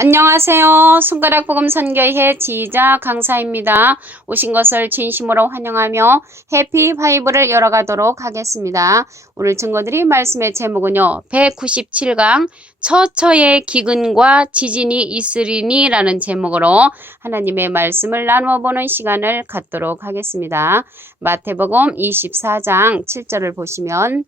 안녕하세요. 손가락복음선교회 지휘자 강사입니다. 오신 것을 진심으로 환영하며 해피 바이블을 열어가도록 하겠습니다. 오늘 증거드릴 말씀의 제목은요. 197강 처처의 기근과 지진이 있으리니 라는 제목으로 하나님의 말씀을 나누어 보는 시간을 갖도록 하겠습니다. 마태복음 24장 7절을 보시면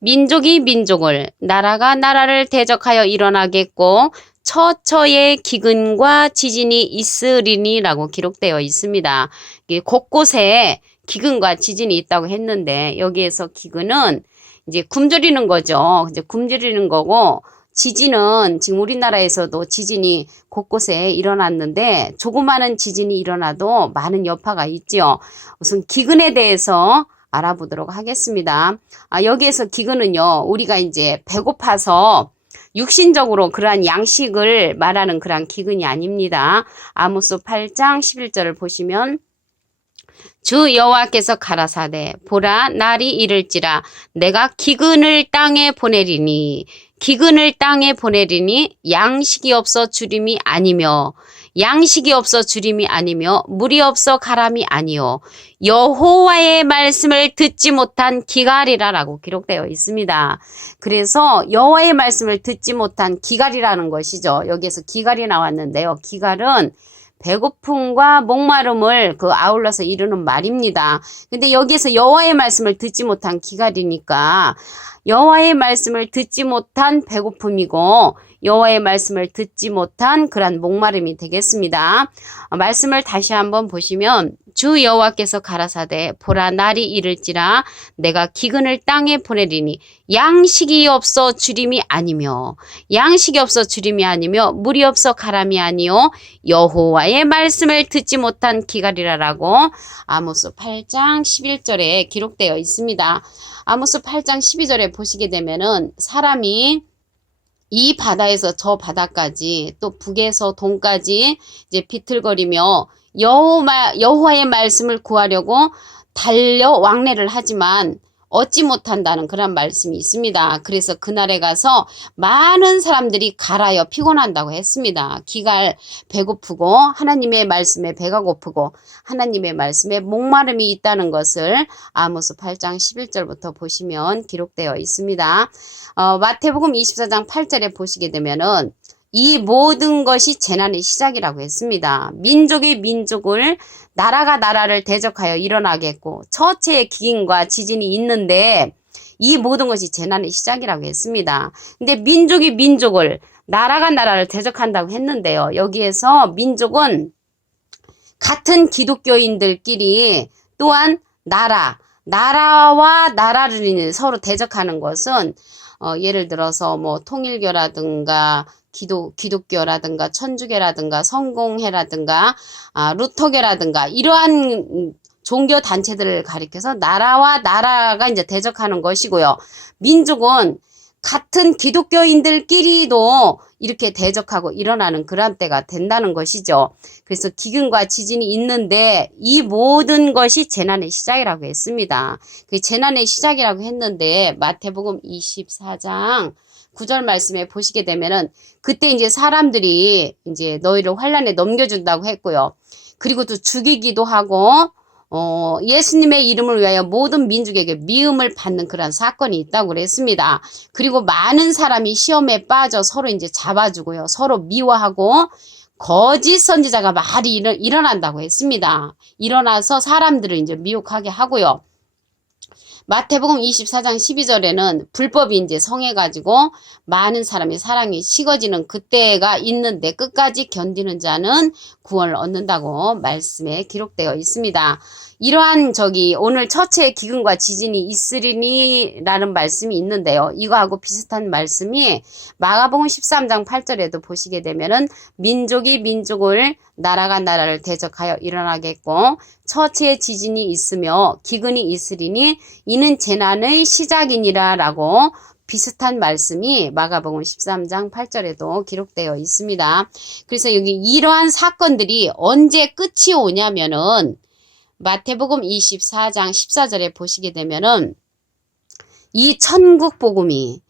민족이 민족을, 나라가 나라를 대적하여 일어나겠고 처처의 기근과 지진이 있으리니 라고 기록되어 있습니다. 곳곳에 기근과 지진이 있다고 했는데 여기에서 기근은 이제 굶주리는 거죠. 이제 굶주리는 거고 지진은 지금 우리나라에서도 지진이 곳곳에 일어났는데 조그마한 지진이 일어나도 많은 여파가 있지요. 우선 기근에 대해서 알아보도록 하겠습니다. 여기에서 기근은요, 우리가 이제 배고파서 육신적으로 그러한 양식을 말하는 그러한 기근이 아닙니다. 아모스 8장 11절을 보시면 주 여호와께서 가라사대 보라 날이 이를지라 내가 기근을 땅에 보내리니 기근을 땅에 보내리니 양식이 없어 주림이 아니며 양식이 없어 주림이 아니며 물이 없어 가람이 아니요 여호와의 말씀을 듣지 못한 기갈이라라고 기록되어 있습니다. 그래서 여호와의 말씀을 듣지 못한 기갈이라는 것이죠. 여기에서 기갈이 나왔는데요. 기갈은 배고픔과 목마름을 아울러서 이루는 말입니다. 근데 여기에서 여호와의 말씀을 듣지 못한 기갈이니까 여호와의 말씀을 듣지 못한 배고픔이고 여호와의 말씀을 듣지 못한 그런 목마름이 되겠습니다. 말씀을 다시 한번 보시면 주 여호와께서 가라사대 보라 날이 이를지라 내가 기근을 땅에 보내리니 양식이 없어 주림이 아니며 양식이 없어 주림이 아니며 물이 없어 가람이 아니요 여호와의 말씀을 듣지 못한 기갈이라라고 아모스 8장 11절에 기록되어 있습니다. 아모스 8장 12절에 보시게 되면은 사람이 이 바다에서 저 바다까지 또 북에서 동까지 이제 비틀거리며 여호와의 말씀을 구하려고 달려 왕래를 하지만 얻지 못한다는 그런 말씀이 있습니다. 그래서 그날에 가서 많은 사람들이 갈아여 피곤한다고 했습니다. 기갈 배고프고 하나님의 말씀에 배가 고프고 하나님의 말씀에 목마름이 있다는 것을 아모스 8장 11절부터 보시면 기록되어 있습니다. 마태복음 24장 8절에 보시게 되면은 이 모든 것이 재난의 시작이라고 했습니다. 민족이 민족을 나라가 나라를 대적하여 일어나겠고 처처의 기근과 지진이 있는데 이 모든 것이 재난의 시작이라고 했습니다. 근데 민족이 민족을 나라가 나라를 대적한다고 했는데요. 여기에서 민족은 같은 기독교인들끼리 또한 나라와 나라를 서로 대적하는 것은 예를 들어서 뭐 통일교라든가 기독교라든가 천주교라든가 성공회라든가 루터교라든가 이러한 종교 단체들을 가리켜서 나라와 나라가 이제 대적하는 것이고요. 민족은 같은 기독교인들끼리도 이렇게 대적하고 일어나는 그런 때가 된다는 것이죠. 그래서 기근과 지진이 있는데 이 모든 것이 재난의 시작이라고 했습니다. 그 재난의 시작이라고 했는데 마태복음 24장 9절 말씀에 보시게 되면은 그때 이제 사람들이 이제 너희를 환란에 넘겨준다고 했고요. 그리고 또 죽이기도 하고 예수님의 이름을 위하여 모든 민족에게 미움을 받는 그런 사건이 있다고 그랬습니다. 그리고 많은 사람이 시험에 빠져 서로 이제 잡아주고요. 서로 미워하고 거짓 선지자가 많이 일어난다고 했습니다. 일어나서 사람들을 이제 미혹하게 하고요. 마태복음 24장 12절에는 불법이 이제 성해가지고 많은 사람이 사랑이 식어지는 그때가 있는데 끝까지 견디는 자는 구원을 얻는다고 말씀에 기록되어 있습니다. 이러한 오늘 처처의 기근과 지진이 있으리니 라는 말씀이 있는데요. 이거하고 비슷한 말씀이 마가복음 13장 8절에도 보시게 되면은 민족이 민족을 나라가 나라를 대적하여 일어나겠고 처처의 지진이 있으며 기근이 있으리니 이는 재난의 시작이니라 라고 비슷한 말씀이 마가복음 13장 8절에도 기록되어 있습니다. 그래서 여기 이러한 사건들이 언제 끝이 오냐면은 마태복음 24장 14절에 보시게 되면은 이 천국 복음이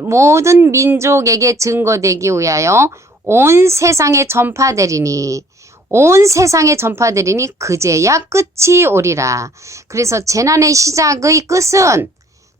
모든 민족에게 증거되기 위하여 온 세상에 전파되리니 온 세상에 전파되리니 그제야 끝이 오리라. 그래서 재난의 시작의 끝은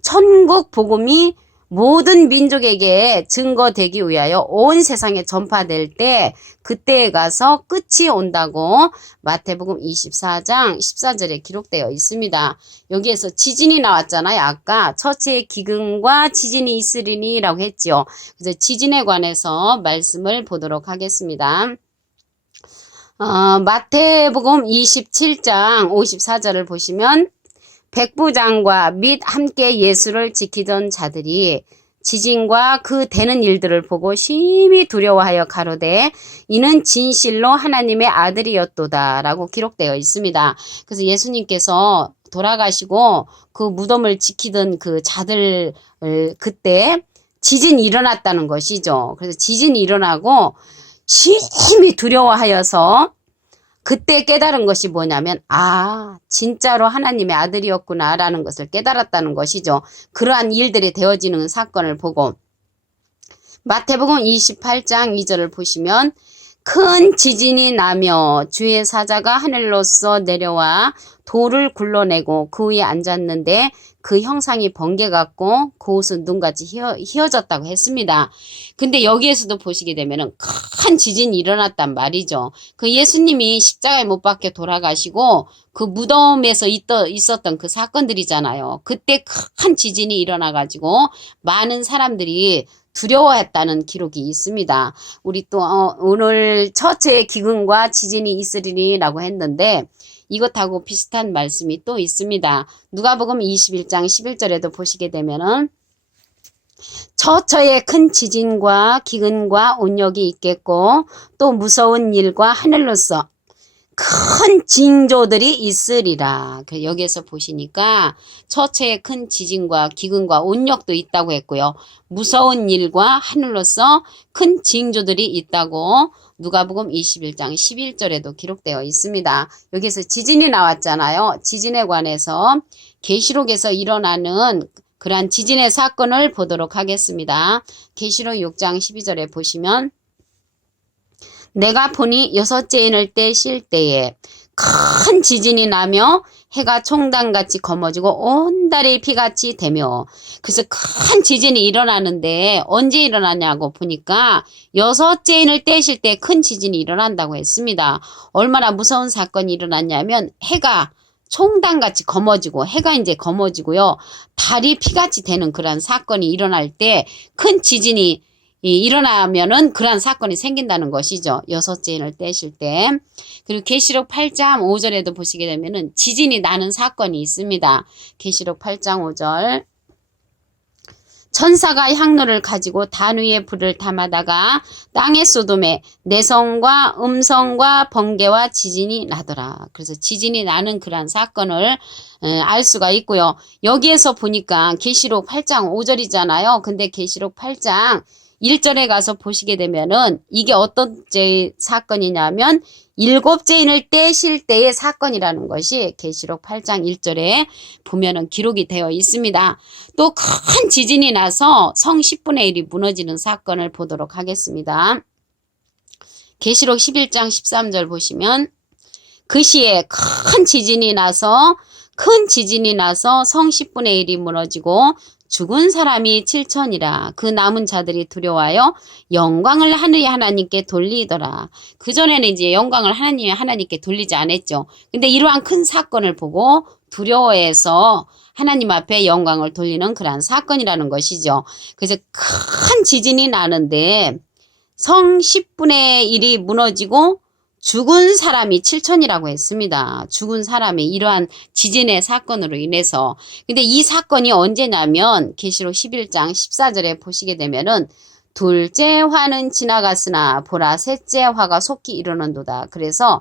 천국 복음이 모든 민족에게 증거되기 위하여 온 세상에 전파될 때 그때에 가서 끝이 온다고 마태복음 24장 14절에 기록되어 있습니다. 여기에서 지진이 나왔잖아요. 아까 처체의 기근과 지진이 있으리니 라고 했죠. 그래서 지진에 관해서 말씀을 보도록 하겠습니다. 마태복음 27장 54절을 보시면 백부장과 및 함께 예수를 지키던 자들이 지진과 그 되는 일들을 보고 심히 두려워하여 가로되 이는 진실로 하나님의 아들이었도다 라고 기록되어 있습니다. 그래서 예수님께서 돌아가시고 그 무덤을 지키던 그 자들 그때 지진이 일어났다는 것이죠. 그래서 지진이 일어나고 심히 두려워하여서 그때 깨달은 것이 뭐냐면 진짜로 하나님의 아들이었구나 라는 것을 깨달았다는 것이죠. 그러한 일들이 되어지는 사건을 보고 마태복음 28장 2절을 보시면 큰 지진이 나며 주의 사자가 하늘로서 내려와 돌을 굴러내고 그 위에 앉았는데 그 형상이 번개 같고 그 옷은 눈같이 휘어졌다고 했습니다. 근데 여기에서도 보시게 되면은 큰 지진이 일어났단 말이죠. 그 예수님이 십자가에 못 박혀 돌아가시고 그 무덤에서 있었던 그 사건들이잖아요. 그때 큰 지진이 일어나가지고 많은 사람들이 두려워했다는 기록이 있습니다. 우리 또 오늘 처체의 기근과 지진이 있으리니 라고 했는데 이것하고 비슷한 말씀이 또 있습니다. 누가복음 21장 11절에도 보시게 되면은 처처에 큰 지진과 기근과 온역이 있겠고 또 무서운 일과 하늘로서 큰 징조들이 있으리라. 여기에서 보시니까 처처에 큰 지진과 기근과 온역도 있다고 했고요. 무서운 일과 하늘로서 큰 징조들이 있다고 누가복음 21장 11절에도 기록되어 있습니다. 여기서 지진이 나왔잖아요. 지진에 관해서 계시록에서 일어나는 그러한 지진의 사건을 보도록 하겠습니다. 계시록 6장 12절에 보시면 내가 보니 여섯째 인을 떼실 때에 큰 지진이 나며 해가 총단같이 검어지고 온 달이 피같이 되며 그래서 큰 지진이 일어나는데 언제 일어나냐고 보니까 여섯째 인을 떼실 때 큰 지진이 일어난다고 했습니다. 얼마나 무서운 사건이 일어났냐면 해가 총단같이 검어지고 해가 이제 검어지고요. 달이 피같이 되는 그런 사건이 일어날 때 큰 지진이 일어나면은 그러한 사건이 생긴다는 것이죠. 여섯째 인을 떼실 때. 그리고 계시록 8장 5절에도 보시게 되면은 지진이 나는 사건이 있습니다. 계시록 8장 5절. 천사가 향로를 가지고 단 위에 불을 담아다가 땅의 소돔에 내성과 음성과 번개와 지진이 나더라. 그래서 지진이 나는 그러한 사건을 알 수가 있고요. 여기에서 보니까 계시록 8장 5절이잖아요. 근데 계시록 8장 1절에 가서 보시게 되면은 이게 어떤 사건이냐면 일곱째 인을 떼실 때의 사건이라는 것이 계시록 8장 1절에 보면은 기록이 되어 있습니다. 또 큰 지진이 나서 성 10분의 1이 무너지는 사건을 보도록 하겠습니다. 계시록 11장 13절 보시면 그 시에 큰 지진이 나서 성 10분의 1이 무너지고 죽은 사람이 7천이라. 그 남은 자들이 두려워하여 영광을 하늘의 하나님께 돌리더라. 그전에는 이제 영광을 하나님께 돌리지 않았죠. 근데 이러한 큰 사건을 보고 두려워해서 하나님 앞에 영광을 돌리는 그러한 사건이라는 것이죠. 그래서 큰 지진이 나는데 성 10분의 1이 무너지고 죽은 사람이 7천이라고 했습니다. 죽은 사람이 이러한 지진의 사건으로 인해서. 근데 이 사건이 언제냐면 계시록 11장 14절에 보시게 되면은 둘째 화는 지나갔으나 보라 셋째 화가 속히 이르는도다. 그래서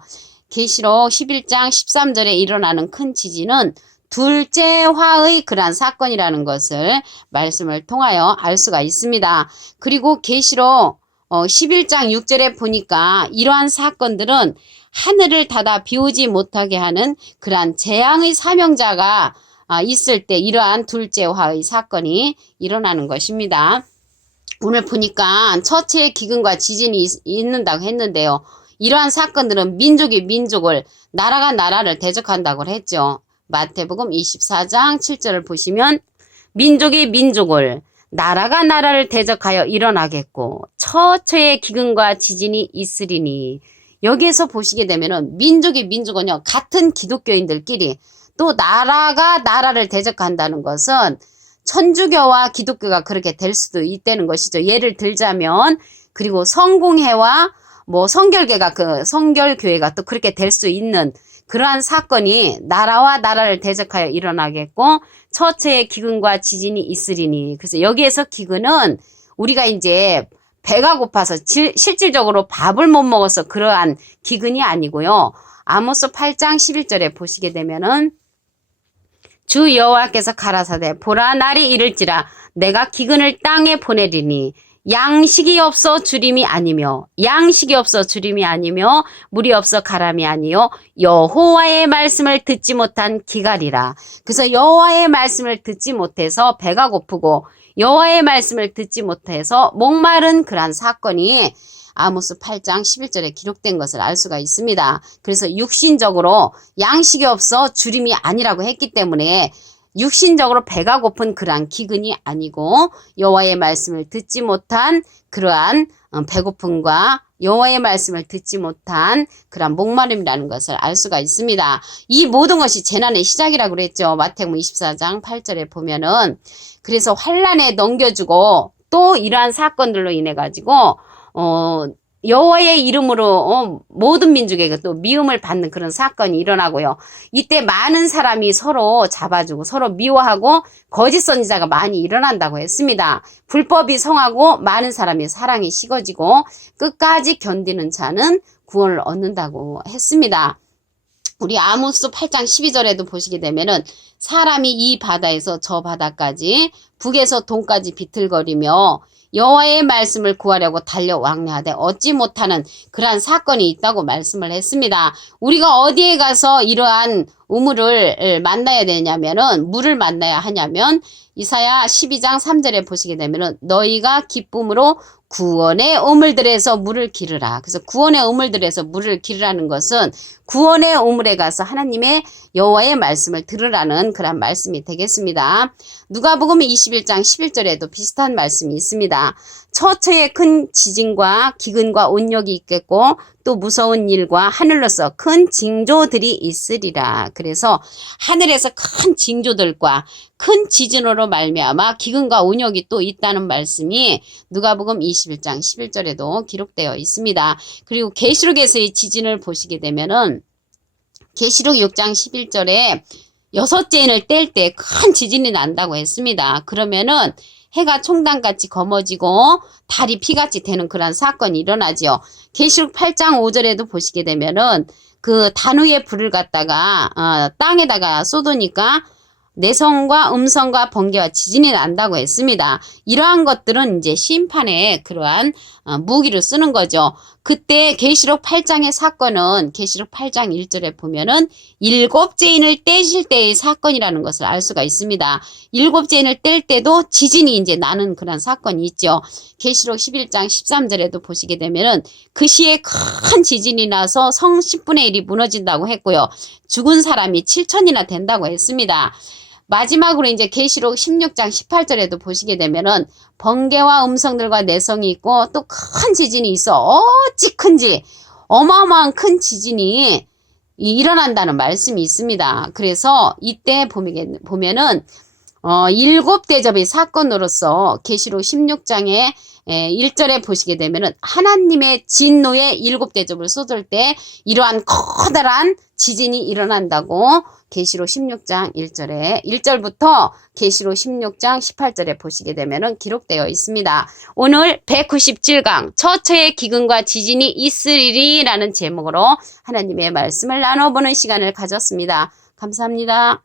계시록 11장 13절에 일어나는 큰 지진은 둘째 화의 그러한 사건이라는 것을 말씀을 통하여 알 수가 있습니다. 그리고 계시록 11장 6절에 보니까 이러한 사건들은 하늘을 닫아 비오지 못하게 하는 그러한 재앙의 사명자가 있을 때 이러한 둘째 화의 사건이 일어나는 것입니다. 오늘 보니까 처처의 기근과 지진이 있는다고 했는데요. 이러한 사건들은 민족이 민족을, 나라가 나라를 대적한다고 했죠. 마태복음 24장 7절을 보시면 민족이 민족을, 나라가 나라를 대적하여 일어나겠고 처처의 기근과 지진이 있으리니, 여기에서 보시게 되면은 민족이 민족은요, 같은 기독교인들끼리, 또 나라가 나라를 대적한다는 것은 천주교와 기독교가 그렇게 될 수도 있다는 것이죠. 예를 들자면, 그리고 성공회와 성결교회가 또 그렇게 될 수 있는 그러한 사건이 나라와 나라를 대적하여 일어나겠고 처처의 기근과 지진이 있으리니. 그래서 여기에서 기근은 우리가 이제 배가 고파서 실질적으로 밥을 못 먹어서 그러한 기근이 아니고요. 아모스 8장 11절에 보시게 되면은 주 여호와께서 가라사대 보라 날이 이를지라 내가 기근을 땅에 보내리니 양식이 없어 주림이 아니며 물이 없어 가람이 아니요 여호와의 말씀을 듣지 못한 기갈이라. 그래서 여호와의 말씀을 듣지 못해서 배가 고프고 여호와의 말씀을 듣지 못해서 목마른 그러한 사건이 아모스 8장 11절에 기록된 것을 알 수가 있습니다. 그래서 육신적으로 양식이 없어 주림이 아니라고 했기 때문에 육신적으로 배가 고픈 그러한 기근이 아니고 여호와의 말씀을 듣지 못한 그러한 배고픔과 여호와의 말씀을 듣지 못한 그러한 목마름이라는 것을 알 수가 있습니다. 이 모든 것이 재난의 시작이라고 그랬죠. 마태복음 24장 8절에 보면은. 그래서 환난에 넘겨주고 또 이러한 사건들로 인해 가지고 여호와의 이름으로 모든 민족에게 또 미움을 받는 그런 사건이 일어나고요. 이때 많은 사람이 서로 잡아주고 서로 미워하고 거짓 선지자가 많이 일어난다고 했습니다. 불법이 성하고 많은 사람이 사랑이 식어지고 끝까지 견디는 자는 구원을 얻는다고 했습니다. 우리 아모스 8장 12절에도 보시게 되면은 사람이 이 바다에서 저 바다까지 북에서 동까지 비틀거리며 여호와의 말씀을 구하려고 달려 왕래하되 얻지 못하는 그러한 사건이 있다고 말씀을 했습니다. 우리가 어디에 가서 이러한 우물을 만나야 되냐면은, 물을 만나야 하냐면 이사야 12장 3절에 보시게 되면은 너희가 기쁨으로 구원의 우물들에서 물을 기르라. 그래서 구원의 우물들에서 물을 기르라는 것은 구원의 우물에 가서 하나님의 여호와의 말씀을 들으라는 그런 말씀이 되겠습니다. 누가복음 21장 11절에도 비슷한 말씀이 있습니다. 처처의 큰 지진과 기근과 온역이 있겠고 또 무서운 일과 하늘로서 큰 징조들이 있으리라. 그래서 하늘에서 큰 징조들과 큰 지진으로 말미암아 기근과 온역이 또 있다는 말씀이 누가복음 21장 11절에도 기록되어 있습니다. 그리고 계시록에서의 지진을 보시게 되면은 계시록 6장 11절에 여섯째 인을 뗄 때 큰 지진이 난다고 했습니다. 그러면은 해가 총단같이 검어지고 달이 피같이 되는 그런 사건이 일어나지요. 계시록 8장 5절에도 보시게 되면은 그 단우의 불을 갖다가 땅에다가 쏟으니까 내성과 음성과 번개와 지진이 난다고 했습니다. 이러한 것들은 이제 심판의 그러한 무기를 쓰는 거죠. 그때 계시록 8장의 사건은 계시록 8장 1절에 보면은 일곱째 인을 떼실 때의 사건이라는 것을 알 수가 있습니다. 일곱째 인을 뗄 때도 지진이 이제 나는 그런 사건이 있죠. 계시록 11장 13절에도 보시게 되면은 그 시에 큰 지진이 나서 성 10분의 1이 무너진다고 했고요. 죽은 사람이 7천이나 된다고 했습니다. 마지막으로 이제 계시록 16장 18절에도 보시게 되면은 번개와 음성들과 내성이 있고 또 큰 지진이 있어. 어찌 큰지 어마어마한 큰 지진이 일어난다는 말씀이 있습니다. 그래서 이때 보면은 일곱 대접의 사건으로서 계시록 16장에 1절에 보시게 되면은 하나님의 진노의 일곱 대접을 쏟을 때 이러한 커다란 지진이 일어난다고 계시록 16장 1절부터 계시록 16장 18절에 보시게 되면은 기록되어 있습니다. 오늘 197강 처처의 기근과 지진이 있으리라는 제목으로 하나님의 말씀을 나눠보는 시간을 가졌습니다. 감사합니다.